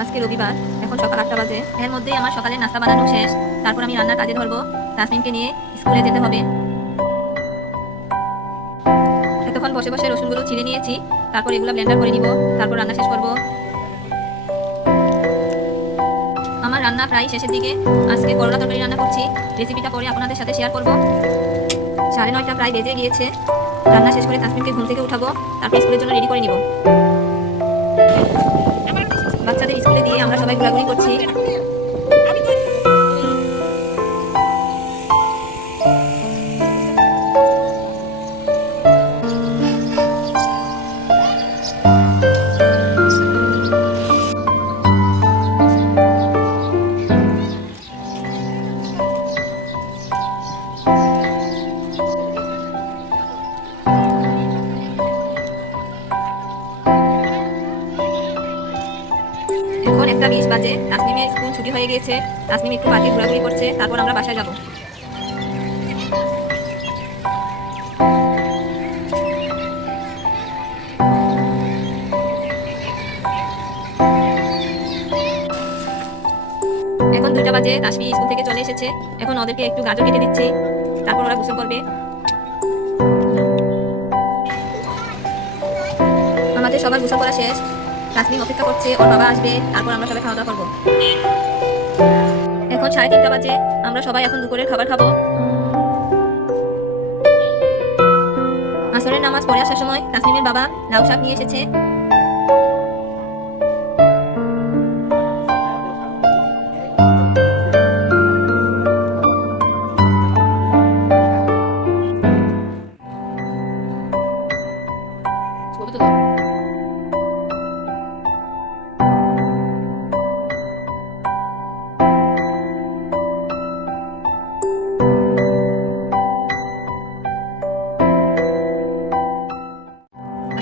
আজকে রবিবার, এখন সকাল ৮টা বাজে। এর মধ্যেই আমার সকালের নাস্তা বানানো শেষ। তারপর আমি রান্নার কাজে ধরবো। তাসমিনকে নিয়ে স্কুলে যেতে হবে। এতক্ষণ বসে বসে রসুনগুলো ছিলে নিয়েছি, তারপর এগুলো ব্লেন্ডার করে নিব, তারপর রান্না শেষ করব। আমার রান্না প্রায় শেষের দিকে। আজকে করলা তরকারি রান্না করছি। রেসিপিটা পরে আপনাদের সাথে শেয়ার করব। 9:30 প্রায় বেজে গিয়েছে। রান্না শেষ করে তাসমিনকে ঘুম থেকে উঠাবো, তারপর স্কুলের জন্য রেডি করে নিব। বাচ্চাদের স্কুলে দিয়ে আমরা সবাই ঘোরাঘুরি করছি। এখন 1:20 বাজে। তাসমিমের স্কুল ছুটি হয়ে গিয়েছে। তাসমিম একটু পার্কে ঘোরাঘুরি করছে, তারপর আমরা বাসায় যাব। এখন 2টা বাজে। তাসমি স্কুল থেকে চলে এসেছে। এখন ওদেরকে একটু গাজর কেটে দিচ্ছি, তারপর ওরা গোসল করবে। আমাদের সবার গোসল করা শেষ। তাসমিম অপেক্ষা করছে ওর বাবা আসবে, তারপর আমরা সবাই খাওয়া দাওয়া করবো। এখন 3:30 বাজে। আমরা সবাই এখন দুপুরের খাবার খাবো। আসরের নামাজ পড়ে আসার সময় তাসমিমের বাবা লাউ শাক নিয়ে এসেছে।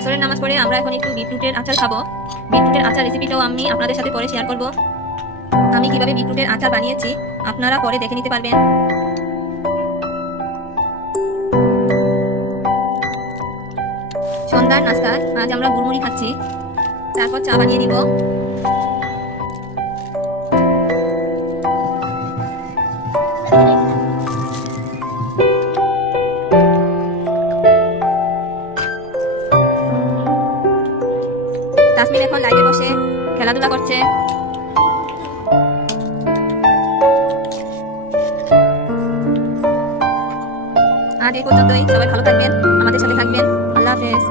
আসরের নামাজ পড়ে আমরা এখন একটু বিটরুটের আচার খাবো। বিটরুটের আচার রেসিপিটাও আমি আপনাদের সাথে পরে শেয়ার করব। আমি কিভাবে বিটরুটের আচার বানিয়েছি আপনারা পরে দেখে নিতে পারবেন। সন্ধ্যার নাস্তায় আজ আমরা গুড়মুড়ি খাচ্ছি, তারপর চা বানিয়ে দিব। তাসমিন এখন লাইভে বসে খেলাধুলা করছে। আজ এই পর্যন্তই। সবাই ভালো থাকবেন, আমাদের সাথে থাকবেন। আল্লাহ হাফেজ।